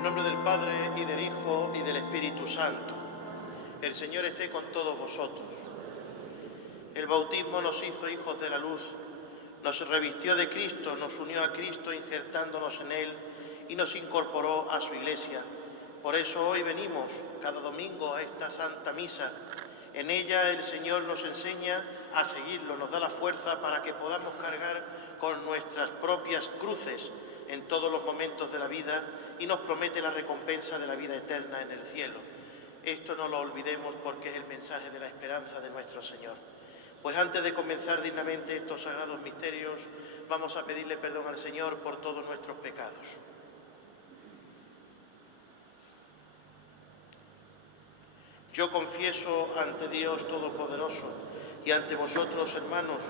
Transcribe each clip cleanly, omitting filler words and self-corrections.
En nombre del Padre, y del Hijo, y del Espíritu Santo. El Señor esté con todos vosotros. El bautismo nos hizo hijos de la luz, nos revistió de Cristo, nos unió a Cristo injertándonos en Él y nos incorporó a su Iglesia. Por eso hoy venimos cada domingo a esta Santa Misa. En ella el Señor nos enseña a seguirlo, nos da la fuerza para que podamos cargar con nuestras propias cruces en todos los momentos de la vida y nos promete la recompensa de la vida eterna en el cielo. Esto no lo olvidemos porque es el mensaje de la esperanza de nuestro Señor. Pues antes de comenzar dignamente estos sagrados misterios, vamos a pedirle perdón al Señor por todos nuestros pecados. Yo confieso ante Dios Todopoderoso y ante vosotros, hermanos,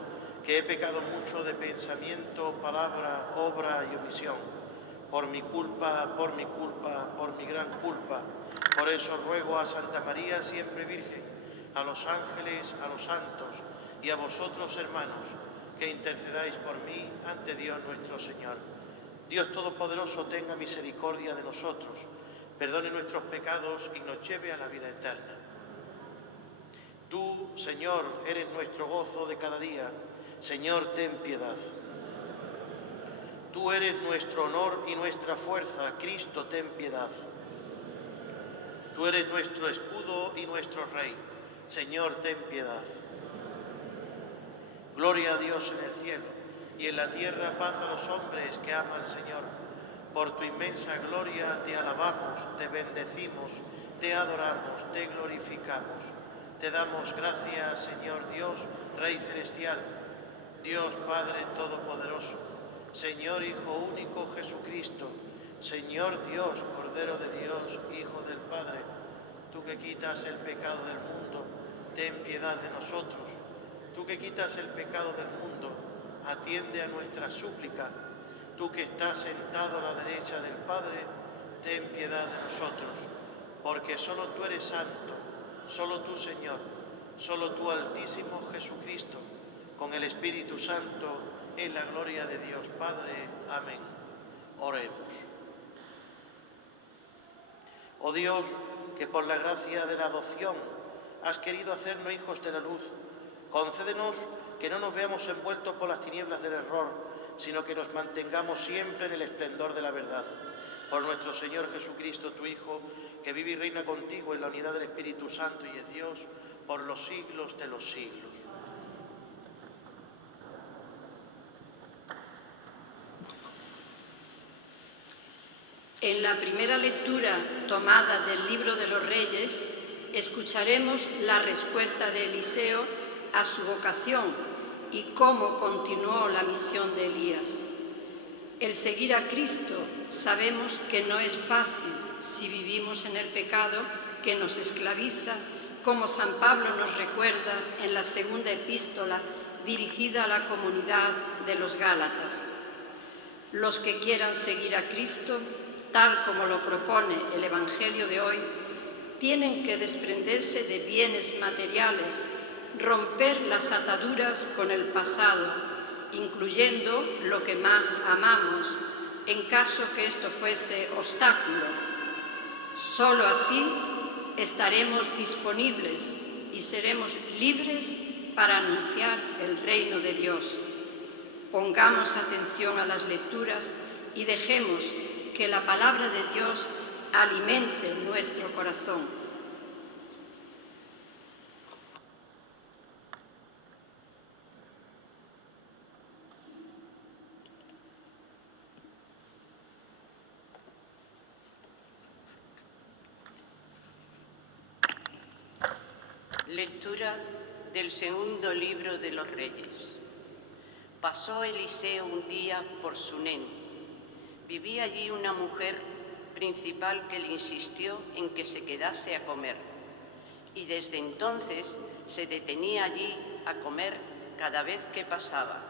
que he pecado mucho de pensamiento, palabra, obra y omisión. Por mi culpa, por mi gran culpa. Por eso ruego a Santa María, siempre Virgen, a los ángeles, a los santos y a vosotros, hermanos, que intercedáis por mí ante Dios nuestro Señor. Dios Todopoderoso tenga misericordia de nosotros, perdone nuestros pecados y nos lleve a la vida eterna. Tú, Señor, eres nuestro gozo de cada día. Señor, ten piedad. Tú eres nuestro honor y nuestra fuerza. Cristo, ten piedad. Tú eres nuestro escudo y nuestro Rey. Señor, ten piedad. Gloria a Dios en el cielo y en la tierra paz a los hombres que aman al Señor. Por tu inmensa gloria te alabamos, te bendecimos, te adoramos, te glorificamos. Te damos gracias, Señor Dios, Rey celestial, Dios Padre Todopoderoso, Señor Hijo único Jesucristo, Señor Dios, Cordero de Dios, Hijo del Padre, tú que quitas el pecado del mundo, ten piedad de nosotros. Tú que quitas el pecado del mundo, atiende a nuestra súplica. Tú que estás sentado a la derecha del Padre, ten piedad de nosotros, porque solo tú eres santo, solo tú, Señor, solo tú, Altísimo Jesucristo, con el Espíritu Santo, en la gloria de Dios Padre. Amén. Oremos. Oh Dios, que por la gracia de la adopción has querido hacernos hijos de la luz, concédenos que no nos veamos envueltos por las tinieblas del error, sino que nos mantengamos siempre en el esplendor de la verdad. Por nuestro Señor Jesucristo, tu Hijo, que vive y reina contigo en la unidad del Espíritu Santo y es Dios por los siglos de los siglos. En la primera lectura tomada del Libro de los Reyes, escucharemos la respuesta de Eliseo a su vocación y cómo continuó la misión de Elías. El seguir a Cristo sabemos que no es fácil si vivimos en el pecado que nos esclaviza, como San Pablo nos recuerda en la segunda epístola dirigida a la comunidad de los Gálatas. Los que quieran seguir a Cristo, tal como lo propone el Evangelio de hoy, tienen que desprenderse de bienes materiales, romper las ataduras con el pasado, incluyendo lo que más amamos, en caso que esto fuese obstáculo. Solo así estaremos disponibles y seremos libres para anunciar el reino de Dios. Pongamos atención a las lecturas y dejemos que la palabra de Dios alimente nuestro corazón. Lectura del segundo libro de los Reyes. Pasó Eliseo un día por Sunén. Vivía allí una mujer principal que le insistió en que se quedase a comer, y desde entonces se detenía allí a comer cada vez que pasaba.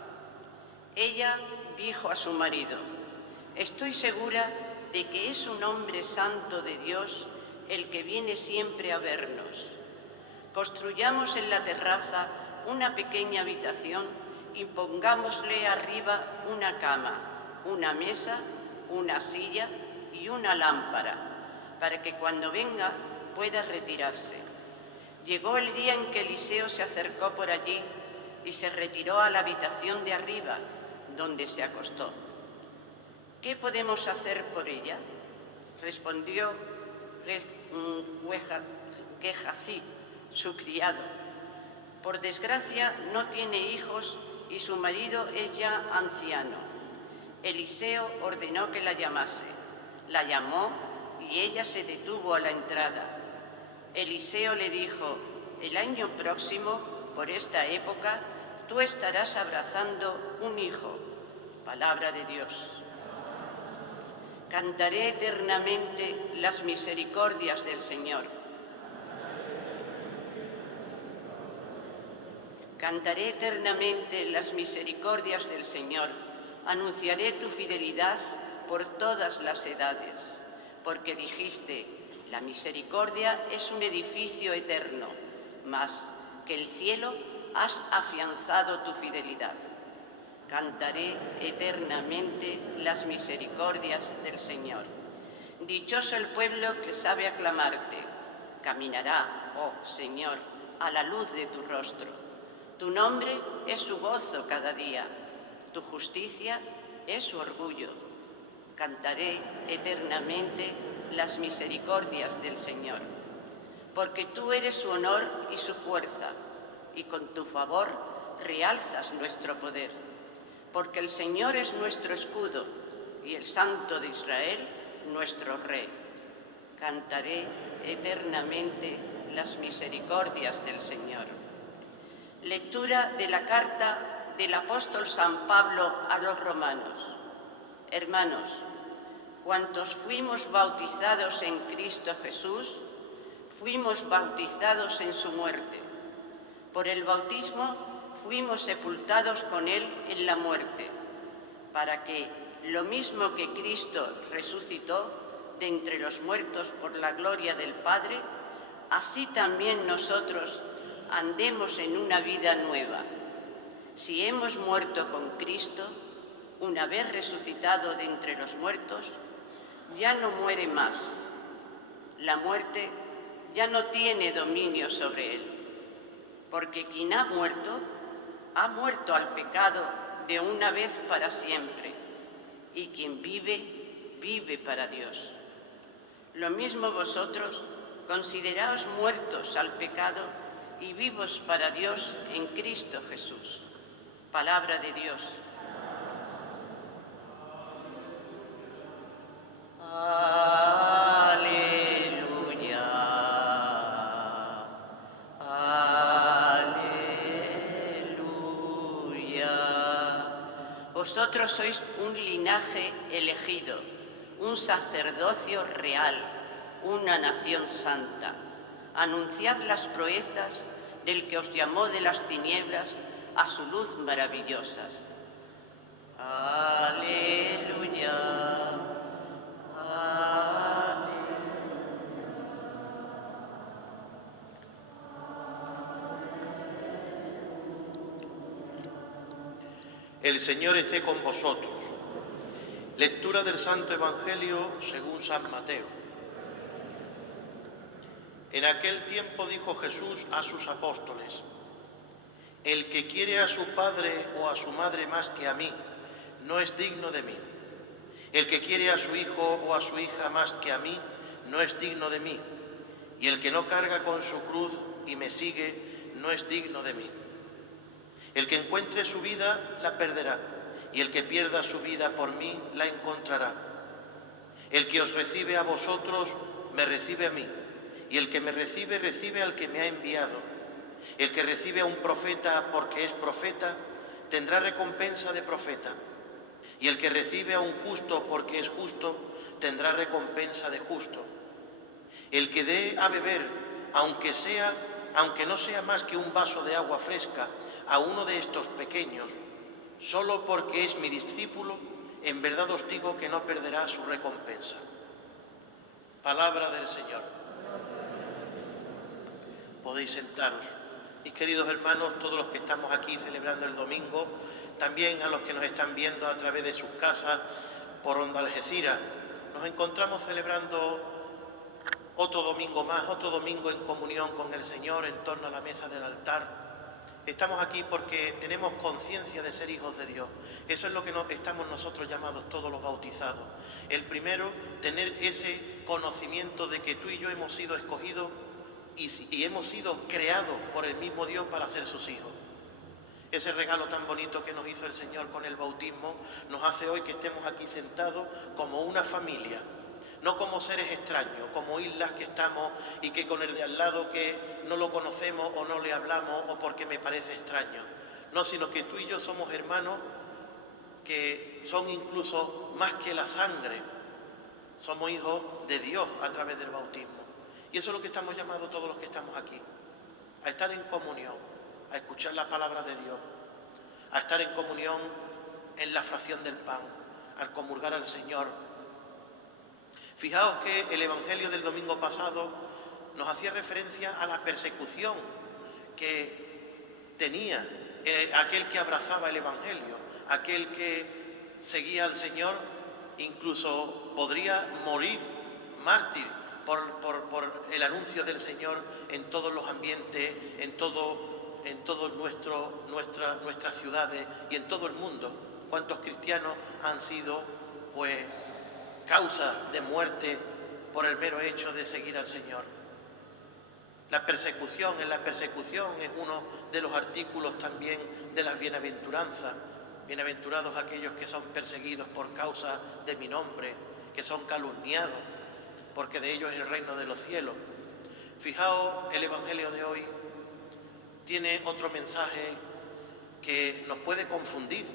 Ella dijo a su marido: «Estoy segura de que es un hombre santo de Dios el que viene siempre a vernos. Construyamos en la terraza una pequeña habitación y pongámosle arriba una cama, una mesa, una silla y una lámpara, para que cuando venga pueda retirarse. Llegó el día en que Eliseo se acercó por allí y se retiró a la habitación de arriba, donde se acostó. ¿Qué podemos hacer por ella? Respondió Gehazi, su criado. Por desgracia no tiene hijos y su marido es ya anciano. Eliseo ordenó que la llamase. La llamó y ella se detuvo a la entrada. Eliseo le dijo: el año próximo, por esta época, tú estarás abrazando un hijo. Palabra de Dios. Cantaré eternamente las misericordias del Señor. Cantaré eternamente las misericordias del Señor. Anunciaré tu fidelidad por todas las edades, porque dijiste: la misericordia es un edificio eterno, mas que el cielo has afianzado tu fidelidad. Cantaré eternamente las misericordias del Señor. Dichoso el pueblo que sabe aclamarte. Caminará, oh Señor, a la luz de tu rostro. Tu nombre es su gozo cada día. Tu justicia es su orgullo. Cantaré eternamente las misericordias del Señor. Porque tú eres su honor y su fuerza, y con tu favor realzas nuestro poder. Porque el Señor es nuestro escudo y el Santo de Israel nuestro Rey. Cantaré eternamente las misericordias del Señor. Lectura de la carta del apóstol San Pablo a los romanos. Hermanos, cuantos fuimos bautizados en Cristo Jesús, fuimos bautizados en su muerte. Por el bautismo fuimos sepultados con Él en la muerte, para que, lo mismo que Cristo resucitó de entre los muertos por la gloria del Padre, así también nosotros andemos en una vida nueva. Si hemos muerto con Cristo, una vez resucitado de entre los muertos, ya no muere más. La muerte ya no tiene dominio sobre él, porque quien ha muerto al pecado de una vez para siempre, y quien vive, vive para Dios. Lo mismo vosotros, consideraos muertos al pecado y vivos para Dios en Cristo Jesús. Palabra de Dios. Vosotros sois un linaje elegido, un sacerdocio real, una nación santa. Anunciad las proezas del que os llamó de las tinieblas a su luz maravillosas. Aleluya. El Señor esté con vosotros. Lectura del Santo Evangelio según San Mateo. En aquel tiempo dijo Jesús a sus apóstoles: el que quiere a su padre o a su madre más que a mí, no es digno de mí. El que quiere a su hijo o a su hija más que a mí, no es digno de mí. Y el que no carga con su cruz y me sigue, no es digno de mí. El que encuentre su vida, la perderá, y el que pierda su vida por mí, la encontrará. El que os recibe a vosotros, me recibe a mí, y el que me recibe, recibe al que me ha enviado. El que recibe a un profeta porque es profeta, tendrá recompensa de profeta, y el que recibe a un justo porque es justo, tendrá recompensa de justo. El que dé a beber, aunque no sea más que un vaso de agua fresca, a uno de estos pequeños, solo porque es mi discípulo, en verdad os digo que no perderá su recompensa. Palabra del Señor. Podéis sentaros. Mis queridos hermanos, todos los que estamos aquí celebrando el domingo, también a los que nos están viendo a través de sus casas por Onda Algeciras, Nos encontramos celebrando otro domingo más, otro domingo en comunión con el Señor en torno a la mesa del altar. Estamos aquí porque tenemos conciencia de ser hijos de Dios. Eso es lo que estamos nosotros llamados todos los bautizados. El primero, tener ese conocimiento de que tú y yo hemos sido escogidos y hemos sido creados por el mismo Dios para ser sus hijos. Ese regalo tan bonito que nos hizo el Señor con el bautismo nos hace hoy que estemos aquí sentados como una familia, no como seres extraños, como islas que estamos y que con el de al lado que no lo conocemos o no le hablamos o porque me parece extraño. No, sino que tú y yo somos hermanos que son incluso más que la sangre. Somos hijos de Dios a través del bautismo. Y eso es lo que estamos llamados todos los que estamos aquí, a estar en comunión, a escuchar la palabra de Dios, a estar en comunión en la fracción del pan, al comulgar al Señor. Fijaos que el Evangelio del domingo pasado nos hacía referencia a la persecución que tenía aquel que abrazaba el Evangelio, aquel que seguía al Señor, incluso podría morir mártir por el anuncio del Señor en todos los ambientes, en todas nuestras ciudades y en todo el mundo. ¿Cuántos cristianos han sido, pues, causa de muerte por el mero hecho de seguir al Señor? La persecución es uno de los artículos también de las bienaventuranzas. Bienaventurados aquellos que son perseguidos por causa de mi nombre, que son calumniados, porque de ellos es el reino de los cielos. Fijaos, el Evangelio de hoy tiene otro mensaje que nos puede confundir,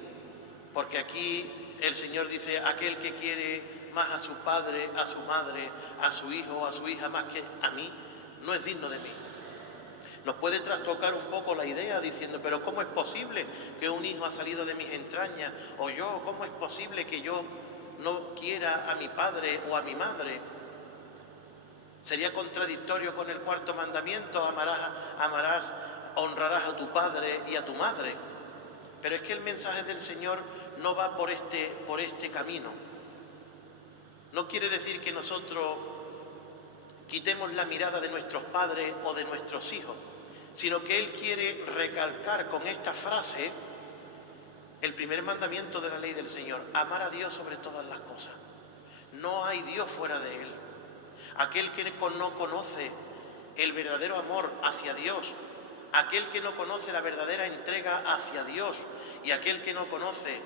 porque aquí el Señor dice: aquel que quiere más a su padre, a su madre, a su hijo o a su hija más que a mí, no es digno de mí. Nos puede trastocar un poco la idea diciendo: pero ¿cómo es posible que un hijo ha salido de mis entrañas? O yo, ¿cómo es posible que yo no quiera a mi padre o a mi madre? Sería contradictorio con el cuarto mandamiento: honrarás a tu padre y a tu madre. Pero es que el mensaje del Señor no va por este camino. No quiere decir que nosotros quitemos la mirada de nuestros padres o de nuestros hijos, sino que Él quiere recalcar con esta frase el primer mandamiento de la ley del Señor: amar a Dios sobre todas las cosas. No hay Dios fuera de Él. Aquel que no conoce el verdadero amor hacia Dios, aquel que no conoce la verdadera entrega hacia Dios y aquel que no conoce,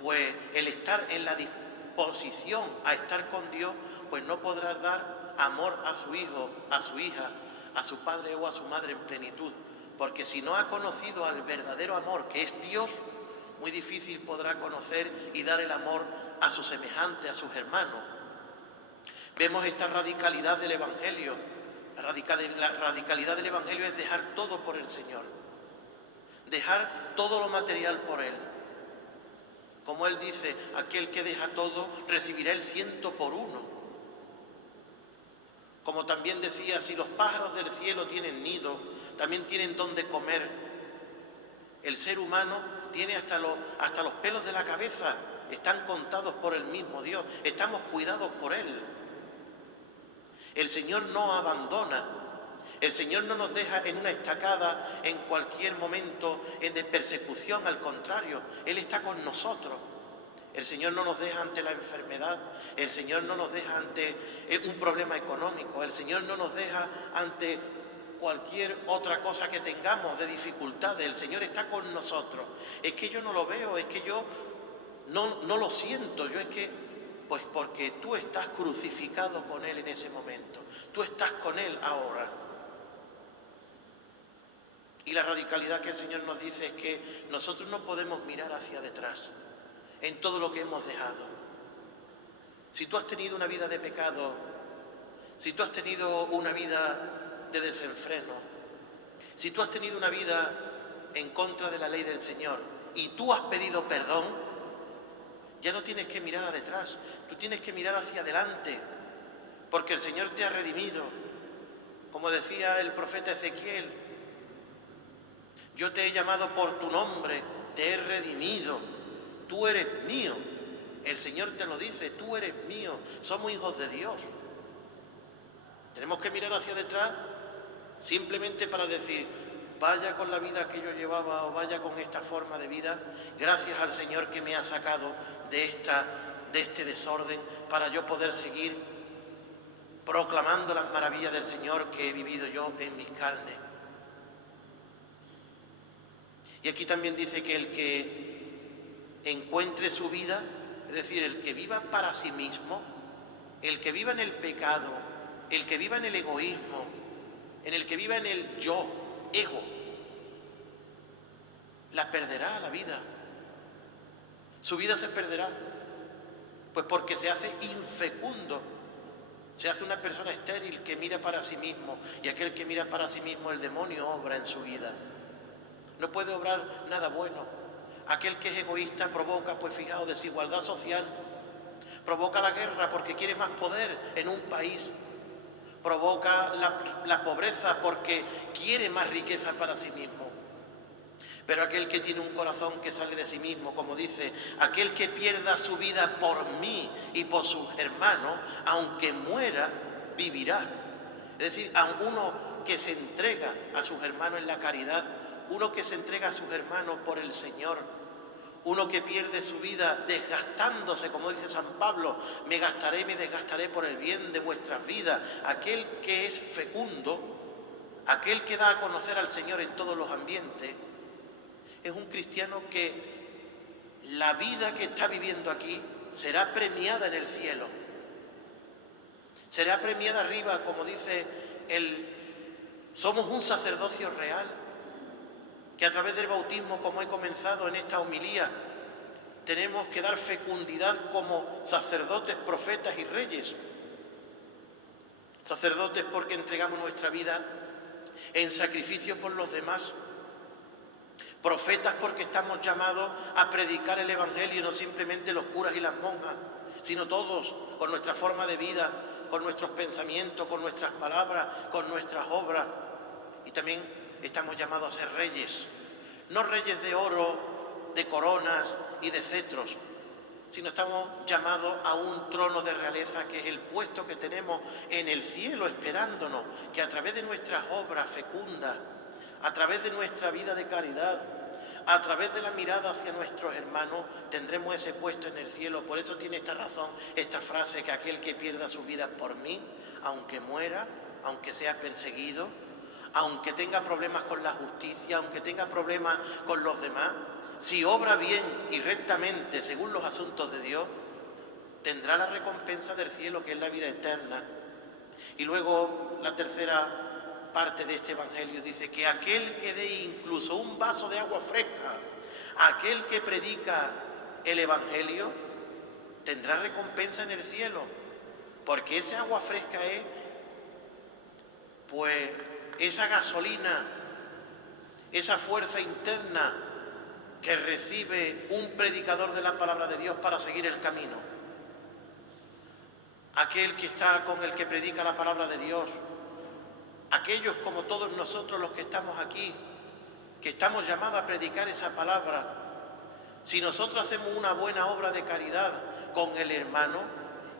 pues, el estar en la disposición a estar con Dios, pues no podrá dar amor a su hijo, a su hija, a su padre o a su madre en plenitud. Porque si no ha conocido al verdadero amor, que es Dios, muy difícil podrá conocer y dar el amor a sus semejantes, a sus hermanos. Vemos esta radicalidad del Evangelio. La radicalidad del Evangelio es dejar todo por el Señor, dejar todo lo material por Él. Como Él dice: aquel que deja todo recibirá el 100 por 1. Como también decía: si los pájaros del cielo tienen nido, también tienen donde comer. El ser humano tiene hasta los pelos de la cabeza, están contados por el mismo Dios, estamos cuidados por Él. El Señor no abandona, el Señor no nos deja en una estacada en cualquier momento de persecución, al contrario, Él está con nosotros. El Señor no nos deja ante la enfermedad, el Señor no nos deja ante un problema económico, el Señor no nos deja ante cualquier otra cosa que tengamos de dificultades. El Señor está con nosotros. Es que yo no lo veo, es que yo no lo siento, yo es que... Pues porque tú estás crucificado con Él en ese momento, tú estás con Él ahora. Y la radicalidad que el Señor nos dice es que nosotros no podemos mirar hacia detrás en todo lo que hemos dejado. Si tú has tenido una vida de pecado, si tú has tenido una vida de desenfreno, si tú has tenido una vida en contra de la ley del Señor y tú has pedido perdón, ya no tienes que mirar a detrás, tú tienes que mirar hacia adelante, porque el Señor te ha redimido. Como decía el profeta Ezequiel: yo te he llamado por tu nombre, te he redimido, tú eres mío. El Señor te lo dice, tú eres mío, somos hijos de Dios. Tenemos que mirar hacia detrás simplemente para decir, vaya con la vida que yo llevaba o vaya con esta forma de vida, gracias al Señor que me ha sacado de este desorden para yo poder seguir proclamando las maravillas del Señor que he vivido yo en mis carnes. Y aquí también dice que el que encuentre su vida, es decir, el que viva para sí mismo, el que viva en el pecado, el que viva en el egoísmo, en el que viva en el yo, ego, la perderá la vida. Su vida se perderá, pues porque se hace infecundo, se hace una persona estéril que mira para sí mismo, y aquel que mira para sí mismo, el demonio obra en su vida. No puede obrar nada bueno. Aquel que es egoísta provoca, pues fijaos, desigualdad social, provoca la guerra porque quiere más poder en un país, provoca la pobreza porque quiere más riqueza para sí mismo. Pero aquel que tiene un corazón que sale de sí mismo, como dice, aquel que pierda su vida por mí y por sus hermanos, aunque muera, vivirá. Es decir, a uno que se entrega a sus hermanos en la caridad, uno que se entrega a sus hermanos por el Señor, uno que pierde su vida desgastándose, como dice San Pablo, me gastaré y me desgastaré por el bien de vuestras vidas. Aquel que es fecundo, aquel que da a conocer al Señor en todos los ambientes, es un cristiano que la vida que está viviendo aquí será premiada en el cielo. Será premiada arriba, como dice somos un sacerdocio real, que a través del bautismo, como he comenzado en esta homilía, tenemos que dar fecundidad como sacerdotes, profetas y reyes. Sacerdotes porque entregamos nuestra vida en sacrificio por los demás. Profetas porque estamos llamados a predicar el Evangelio, no simplemente los curas y las monjas, sino todos, con nuestra forma de vida, con nuestros pensamientos, con nuestras palabras, con nuestras obras. Y también estamos llamados a ser reyes, no reyes de oro, de coronas y de cetros, sino estamos llamados a un trono de realeza que es el puesto que tenemos en el cielo esperándonos, que a través de nuestras obras fecundas, a través de nuestra vida de caridad, a través de la mirada hacia nuestros hermanos, tendremos ese puesto en el cielo. Por eso tiene esta razón, esta frase, que aquel que pierda su vida por mí, aunque muera, aunque sea perseguido, aunque tenga problemas con la justicia, aunque tenga problemas con los demás, si obra bien y rectamente según los asuntos de Dios, tendrá la recompensa del cielo, que es la vida eterna. Y luego la tercera parte de este evangelio dice que aquel que dé incluso un vaso de agua fresca, aquel que predica el evangelio, tendrá recompensa en el cielo, porque ese agua fresca es, pues, esa gasolina, esa fuerza interna que recibe un predicador de la palabra de Dios para seguir el camino. Aquel que está con el que predica la palabra de Dios, aquellos como todos nosotros los que estamos aquí, que estamos llamados a predicar esa palabra, si nosotros hacemos una buena obra de caridad con el hermano,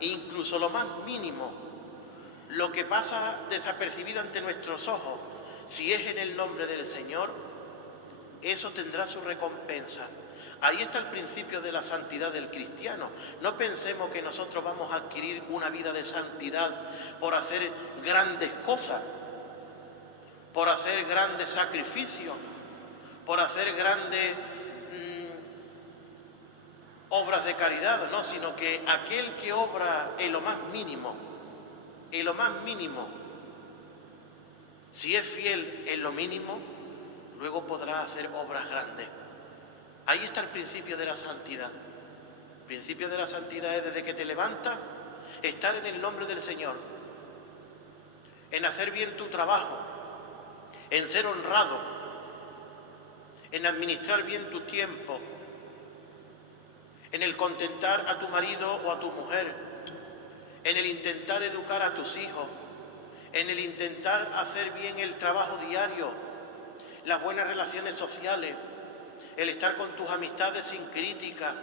incluso lo más mínimo, lo que pasa desapercibido ante nuestros ojos, si es en el nombre del Señor, eso tendrá su recompensa. Ahí está el principio de la santidad del cristiano. No pensemos que nosotros vamos a adquirir una vida de santidad por hacer grandes cosas, por hacer grandes sacrificios, por hacer grandes obras de caridad, no, sino que aquel que obra en lo más mínimo, si es fiel en lo mínimo, luego podrá hacer obras grandes. Ahí está el principio de la santidad. El principio de la santidad es desde que te levantas, estar en el nombre del Señor, en hacer bien tu trabajo, en ser honrado, en administrar bien tu tiempo, en el contentar a tu marido o a tu mujer, en el intentar educar a tus hijos, en el intentar hacer bien el trabajo diario, las buenas relaciones sociales, el estar con tus amistades sin crítica,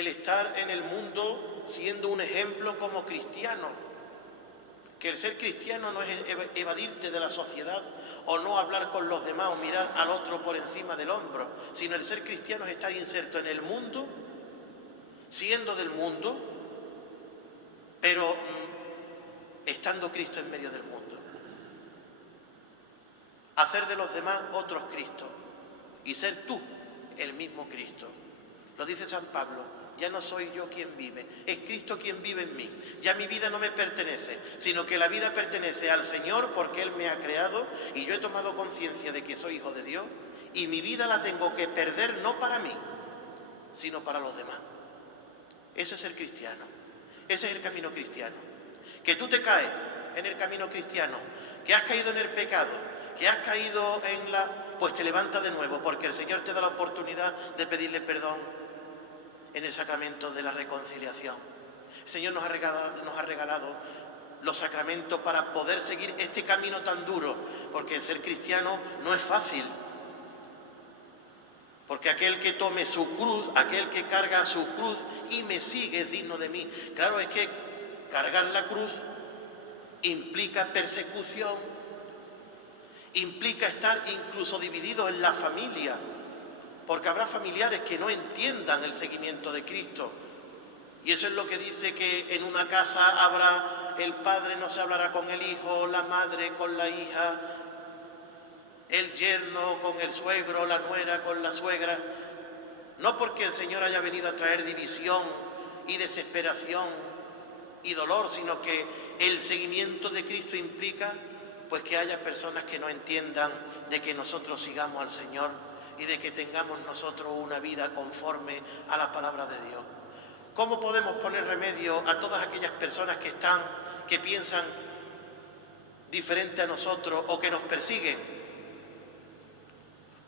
el estar en el mundo siendo un ejemplo como cristiano. Que el ser cristiano no es evadirte de la sociedad o no hablar con los demás o mirar al otro por encima del hombro, sino el ser cristiano es estar inserto en el mundo, siendo del mundo, pero estando Cristo en medio del mundo. Hacer de los demás otros Cristos y ser tú el mismo Cristo. Lo dice San Pablo. Ya no soy yo quien vive, es Cristo quien vive en mí. Ya mi vida no me pertenece, sino que la vida pertenece al Señor porque Él me ha creado y yo he tomado conciencia de que soy hijo de Dios y mi vida la tengo que perder no para mí, sino para los demás. Ese es el cristiano, ese es el camino cristiano. Que tú te caes en el camino cristiano, que has caído en el pecado, que has caído en pues te levantas de nuevo porque el Señor te da la oportunidad de pedirle perdón en el sacramento de la reconciliación. El Señor nos ha regalado los sacramentos para poder seguir este camino tan duro, porque el ser cristiano no es fácil. Porque aquel que tome su cruz, aquel que carga su cruz y me sigue es digno de mí. Claro, es que cargar la cruz implica persecución, implica estar incluso dividido en la familia, porque habrá familiares que no entiendan el seguimiento de Cristo. Y eso es lo que dice que en una casa habrá el padre no se hablará con el hijo, la madre con la hija, el yerno con el suegro, la nuera con la suegra. No porque el Señor haya venido a traer división y desesperación y dolor, sino que el seguimiento de Cristo implica pues que haya personas que no entiendan de que nosotros sigamos al Señor y de que tengamos nosotros una vida conforme a la palabra de Dios. ¿Cómo podemos poner remedio a todas aquellas personas que piensan diferente a nosotros o que nos persiguen?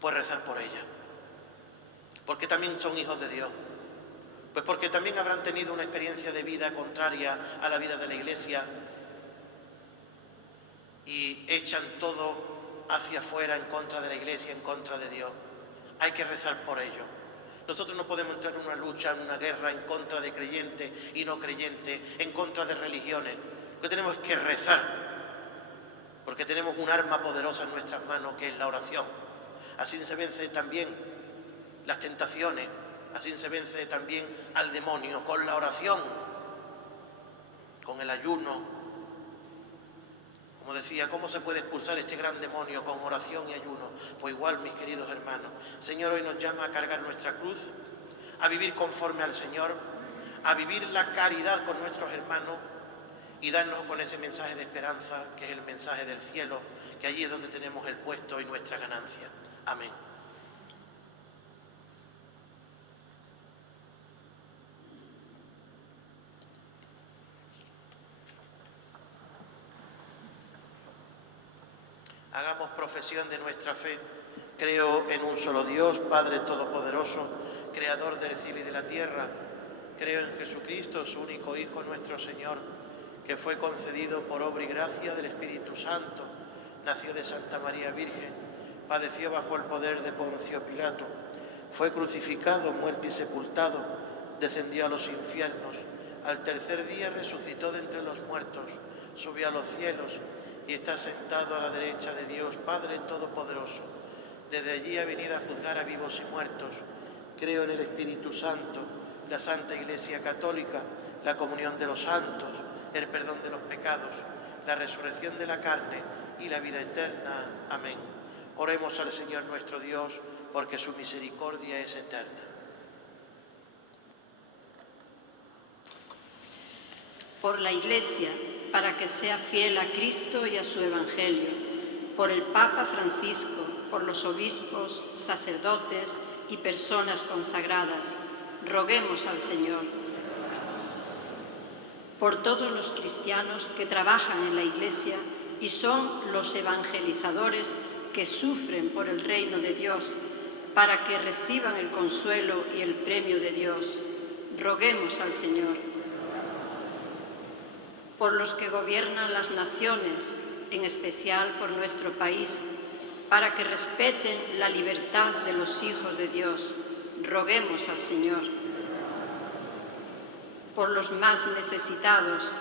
Pues rezar por ellas, porque también son hijos de Dios, pues porque también habrán tenido una experiencia de vida contraria a la vida de la Iglesia y echan todo hacia afuera en contra de la Iglesia, en contra de Dios. Hay que rezar por ello. Nosotros no podemos entrar en una lucha, en una guerra en contra de creyentes y no creyentes, en contra de religiones. Lo que tenemos es que rezar, porque tenemos un arma poderosa en nuestras manos que es la oración. Así se vence también las tentaciones, así se vence también al demonio, con la oración, con el ayuno. Como decía, ¿cómo se puede expulsar este gran demonio? Con oración y ayuno. Pues igual, mis queridos hermanos, el Señor hoy nos llama a cargar nuestra cruz, a vivir conforme al Señor, a vivir la caridad con nuestros hermanos y darnos con ese mensaje de esperanza, que es el mensaje del cielo, que allí es donde tenemos el puesto y nuestra ganancia. Amén. Hagamos profesión de nuestra fe. Creo en un solo Dios, Padre Todopoderoso, Creador del cielo y de la tierra. Creo en Jesucristo, su único Hijo, nuestro Señor, que fue concedido por obra y gracia del Espíritu Santo. Nació de Santa María Virgen, padeció bajo el poder de Poncio Pilato, fue crucificado, muerto y sepultado, descendió a los infiernos. Al tercer día resucitó de entre los muertos, subió a los cielos y está sentado a la derecha de Dios, Padre Todopoderoso. Desde allí ha venido a juzgar a vivos y muertos. Creo en el Espíritu Santo, la Santa Iglesia Católica, la comunión de los santos, el perdón de los pecados, la resurrección de la carne y la vida eterna. Amén. Oremos al Señor nuestro Dios, porque su misericordia es eterna. Por la Iglesia, para que sea fiel a Cristo y a su Evangelio, por el Papa Francisco, por los obispos, sacerdotes y personas consagradas, roguemos al Señor. Por todos los cristianos que trabajan en la Iglesia y son los evangelizadores que sufren por el reino de Dios, para que reciban el consuelo y el premio de Dios, roguemos al Señor. Por los que gobiernan las naciones, en especial por nuestro país, para que respeten la libertad de los hijos de Dios, roguemos al Señor. por los más necesitados,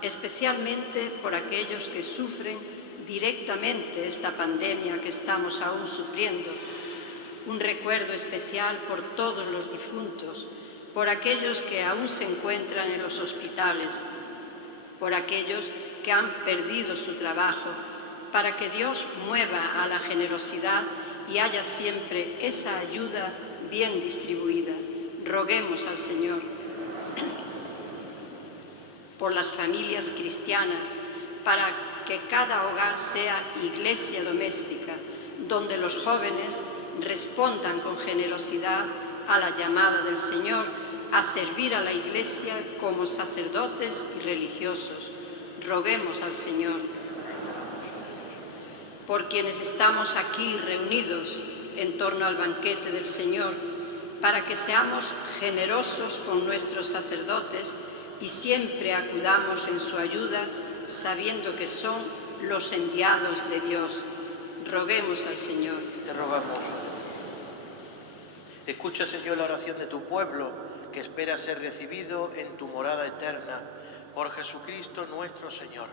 especialmente por aquellos que sufren directamente esta pandemia que estamos aún sufriendo. Un recuerdo especial por todos los difuntos, por aquellos que aún se encuentran en los hospitales, por aquellos que han perdido su trabajo, para que Dios mueva a la generosidad y haya siempre esa ayuda bien distribuida. Roguemos al Señor. Por las familias cristianas, para que cada hogar sea iglesia doméstica, donde los jóvenes respondan con generosidad a la llamada del Señor a servir a la Iglesia como sacerdotes y religiosos. Roguemos al Señor. Por quienes estamos aquí reunidos en torno al banquete del Señor, para que seamos generosos con nuestros sacerdotes y siempre acudamos en su ayuda, sabiendo que son los enviados de Dios. Roguemos al Señor. Te rogamos. Escucha, Señor, la oración de tu pueblo, que espera ser recibido en tu morada eterna, por Jesucristo nuestro Señor.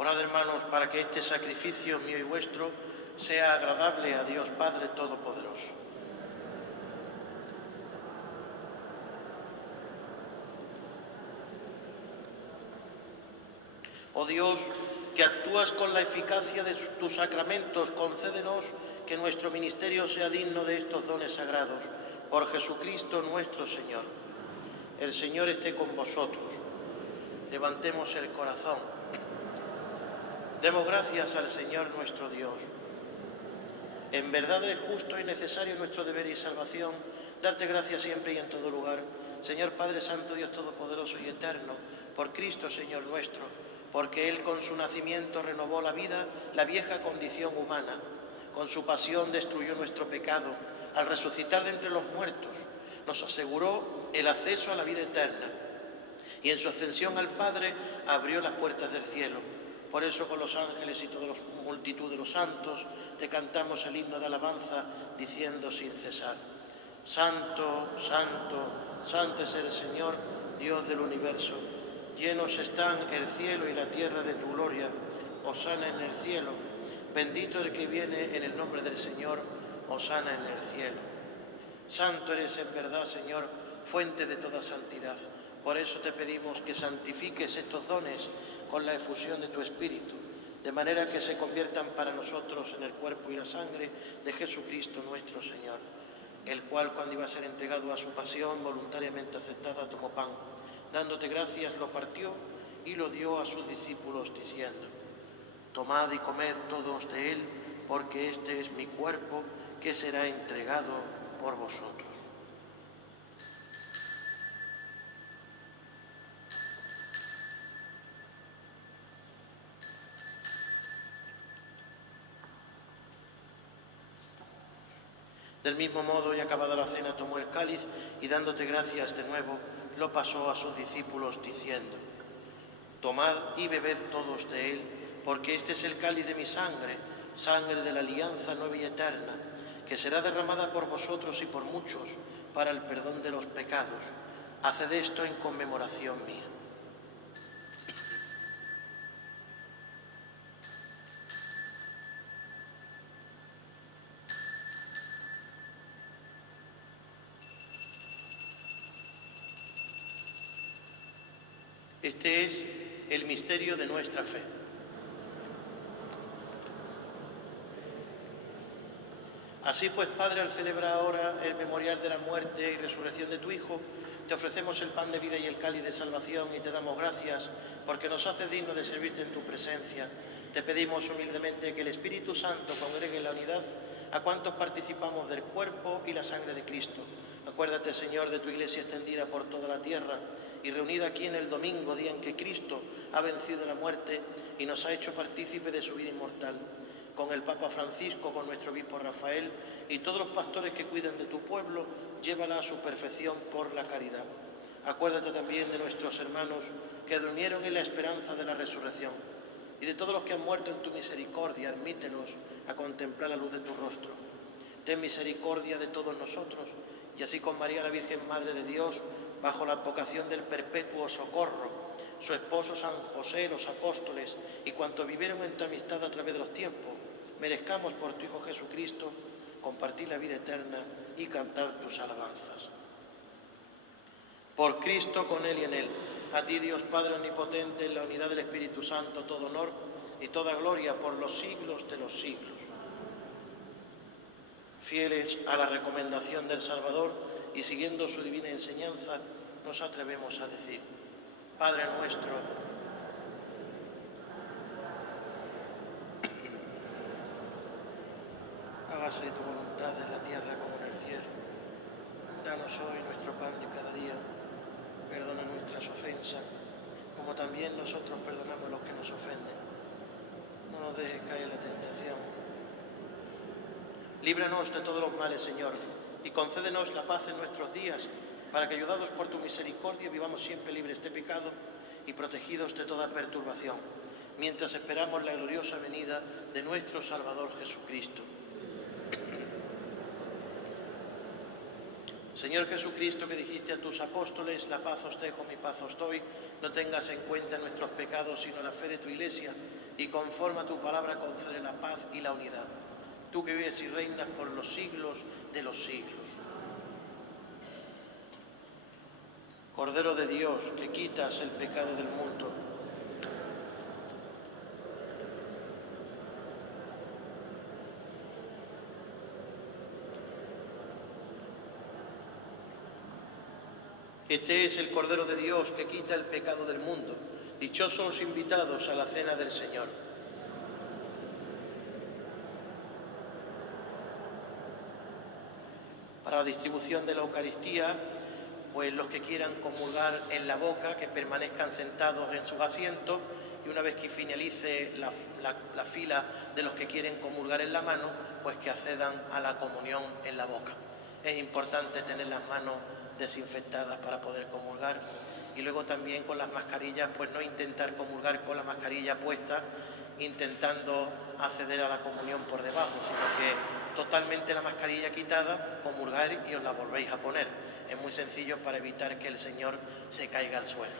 Orad, hermanos, para que este sacrificio mío y vuestro sea agradable a Dios Padre Todopoderoso. Oh Dios, que actúas con la eficacia de tus sacramentos, concédenos que nuestro ministerio sea digno de estos dones sagrados. Por Jesucristo nuestro Señor. El Señor esté con vosotros. Levantemos el corazón. Demos gracias al Señor nuestro Dios. En verdad es justo y necesario nuestro deber y salvación darte gracias siempre y en todo lugar, Señor Padre Santo, Dios Todopoderoso y Eterno, por Cristo Señor nuestro, porque Él con su nacimiento renovó la vida, la vieja condición humana. Con su pasión destruyó nuestro pecado. Al resucitar de entre los muertos, nos aseguró el acceso a la vida eterna. Y en su ascensión al Padre abrió las puertas del cielo. Por eso con los ángeles y toda la multitud de los santos te cantamos el himno de alabanza diciendo sin cesar: Santo, santo, santo es el Señor, Dios del universo. Llenos están el cielo y la tierra de tu gloria. Hosana en el cielo. Bendito el que viene en el nombre del Señor. Hosana en el cielo. Santo eres en verdad, Señor, fuente de toda santidad. Por eso te pedimos que santifiques estos dones con la efusión de tu Espíritu, de manera que se conviertan para nosotros en el cuerpo y la sangre de Jesucristo nuestro Señor, el cual, cuando iba a ser entregado a su pasión voluntariamente aceptada, tomó pan, dándote gracias, lo partió y lo dio a sus discípulos, diciendo: Tomad y comed todos de él, porque este es mi cuerpo, que será entregado por vosotros. Del mismo modo, y acabada la cena, tomó el cáliz y dándote gracias de nuevo, lo pasó a sus discípulos diciendo: Tomad y bebed todos de él, porque este es el cáliz de mi sangre, sangre de la alianza nueva y eterna, que será derramada por vosotros y por muchos para el perdón de los pecados. Haced esto en conmemoración mía. Este es el misterio de nuestra fe. Así pues, Padre, al celebrar ahora el memorial de la muerte y resurrección de tu Hijo, te ofrecemos el pan de vida y el cáliz de salvación y te damos gracias porque nos haces dignos de servirte en tu presencia. Te pedimos humildemente que el Espíritu Santo congregue en la unidad a cuantos participamos del cuerpo y la sangre de Cristo. Acuérdate, Señor, de tu Iglesia extendida por toda la tierra y reunida aquí en el domingo, día en que Cristo ha vencido la muerte y nos ha hecho partícipe de su vida inmortal. Con el Papa Francisco, con nuestro obispo Rafael y todos los pastores que cuidan de tu pueblo, llévala a su perfección por la caridad. Acuérdate también de nuestros hermanos que durmieron en la esperanza de la resurrección y de todos los que han muerto en tu misericordia, admítelos a contemplar la luz de tu rostro. Ten misericordia de todos nosotros y así con María la Virgen Madre de Dios, bajo la advocación del perpetuo socorro, su esposo San José, los apóstoles y cuantos vivieron en tu amistad a través de los tiempos, merezcamos por tu Hijo Jesucristo compartir la vida eterna y cantar tus alabanzas. Por Cristo, con Él y en Él, a ti Dios Padre Omnipotente, en la unidad del Espíritu Santo, todo honor y toda gloria por los siglos de los siglos. Fieles a la recomendación del Salvador y siguiendo su divina enseñanza, nos atrevemos a decir: Padre nuestro, hágase tu voluntad en la tierra como en el cielo. Danos hoy nuestro pan de cada día. Perdona nuestras ofensas, como también nosotros perdonamos a los que nos ofenden. No nos dejes caer en la tentación. Líbranos de todos los males, Señor, y concédenos la paz en nuestros días, para que, ayudados por tu misericordia, vivamos siempre libres de pecado y protegidos de toda perturbación, mientras esperamos la gloriosa venida de nuestro Salvador Jesucristo. Señor Jesucristo, que dijiste a tus apóstoles: la paz os dejo, mi paz os doy, no tengas en cuenta nuestros pecados, sino la fe de tu Iglesia, y conforme a tu palabra concede la paz y la unidad. Tú que vives y reinas por los siglos de los siglos. Cordero de Dios, que quitas el pecado del mundo, este es el Cordero de Dios que quita el pecado del mundo. Dichosos los invitados a la cena del Señor. Para la distribución de la Eucaristía, pues los que quieran comulgar en la boca, que permanezcan sentados en sus asientos, y una vez que finalice la fila de los que quieren comulgar en la mano, pues que accedan a la comunión en la boca. Es importante tener las manos desinfectadas para poder comulgar, y luego también con las mascarillas, pues no intentar comulgar con la mascarilla puesta, intentando acceder a la comunión por debajo, sino que totalmente la mascarilla quitada, comulgar y os la volvéis a poner. Es muy sencillo para evitar que el Señor se caiga al suelo.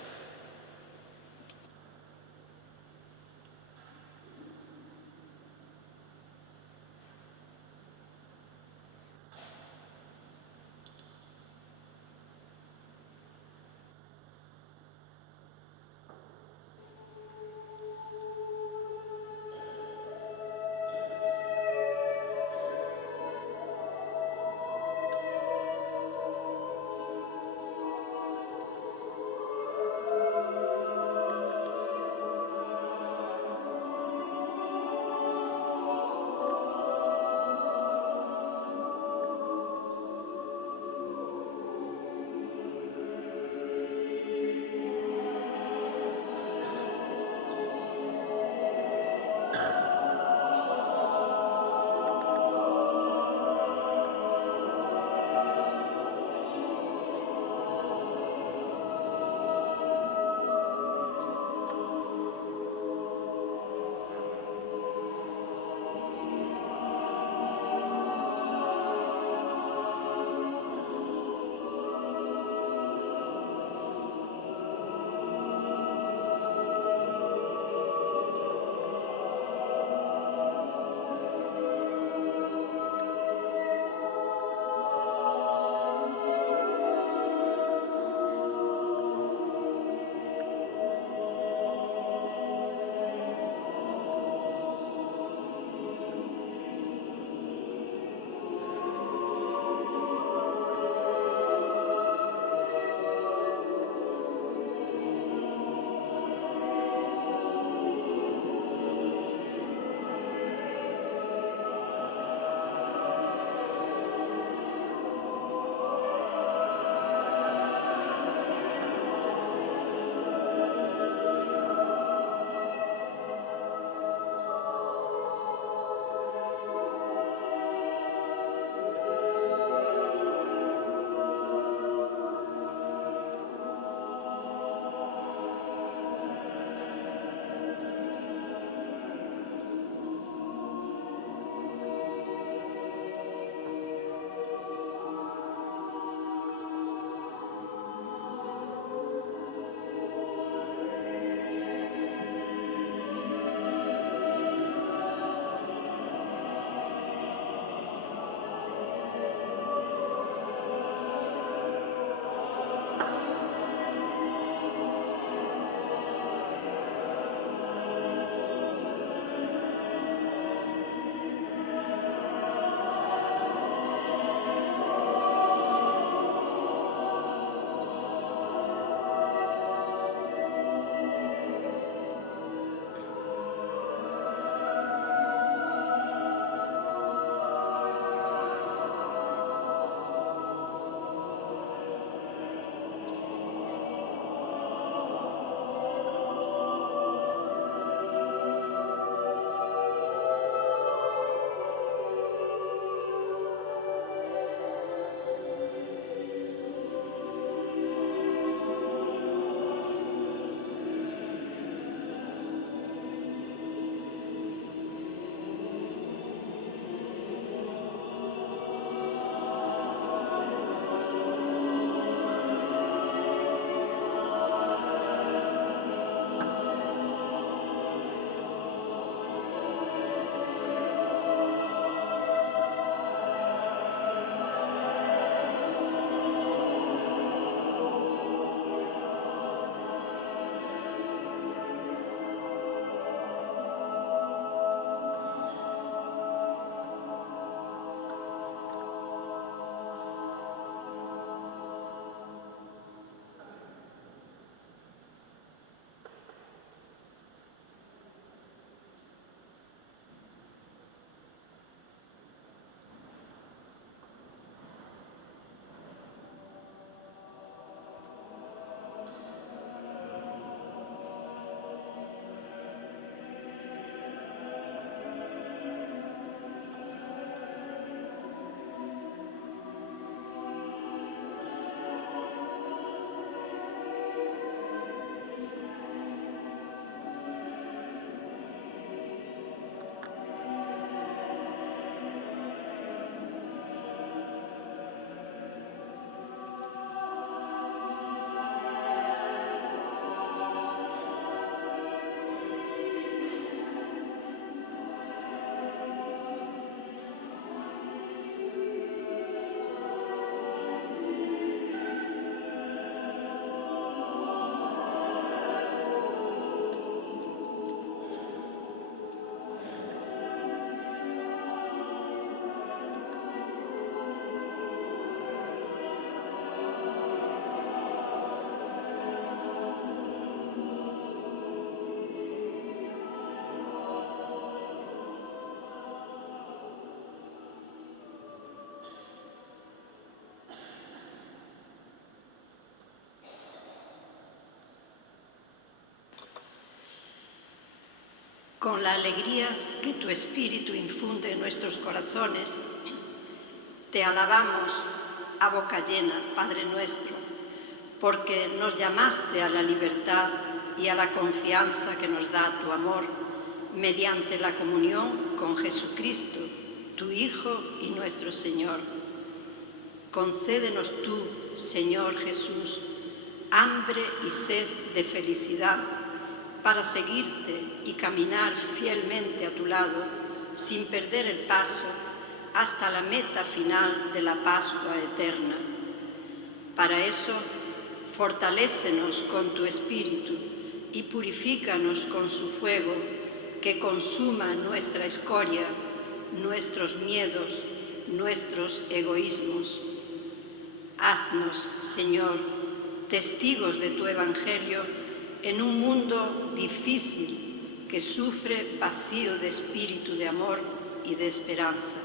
Con la alegría que tu Espíritu infunde en nuestros corazones, te alabamos a boca llena, Padre nuestro, porque nos llamaste a la libertad y a la confianza que nos da tu amor, mediante la comunión con Jesucristo, tu Hijo y nuestro Señor. Concédenos tú, Señor Jesús, hambre y sed de felicidad para seguirte y caminar fielmente a tu lado, sin perder el paso, hasta la meta final de la Pascua eterna. Para eso, fortalécenos con tu Espíritu y purifícanos con su fuego, que consuma nuestra escoria, nuestros miedos, nuestros egoísmos. Haznos, Señor, testigos de tu Evangelio en un mundo difícil que sufre vacío de espíritu de amor y de esperanza.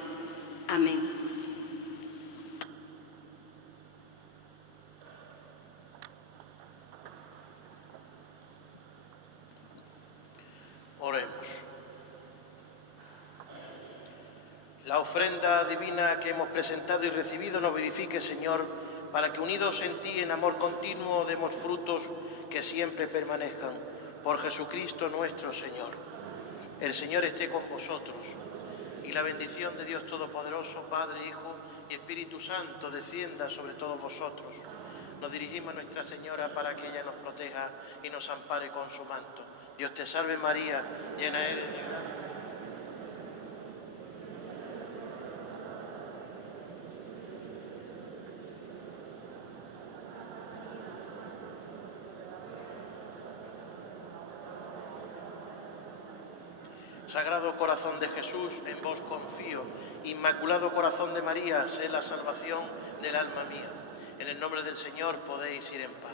Amén. Oremos. La ofrenda divina que hemos presentado y recibido nos vivifique, Señor, para que unidos en ti en amor continuo demos frutos que siempre permanezcan. Por Jesucristo nuestro Señor. El Señor esté con vosotros, y la bendición de Dios Todopoderoso, Padre, Hijo y Espíritu Santo, descienda sobre todos vosotros. Nos dirigimos a Nuestra Señora para que ella nos proteja y nos ampare con su manto. Dios te salve María, llena eres de gracia. Sagrado Corazón de Jesús, en vos confío. Inmaculado Corazón de María, sé la salvación del alma mía. En el nombre del Señor podéis ir en paz.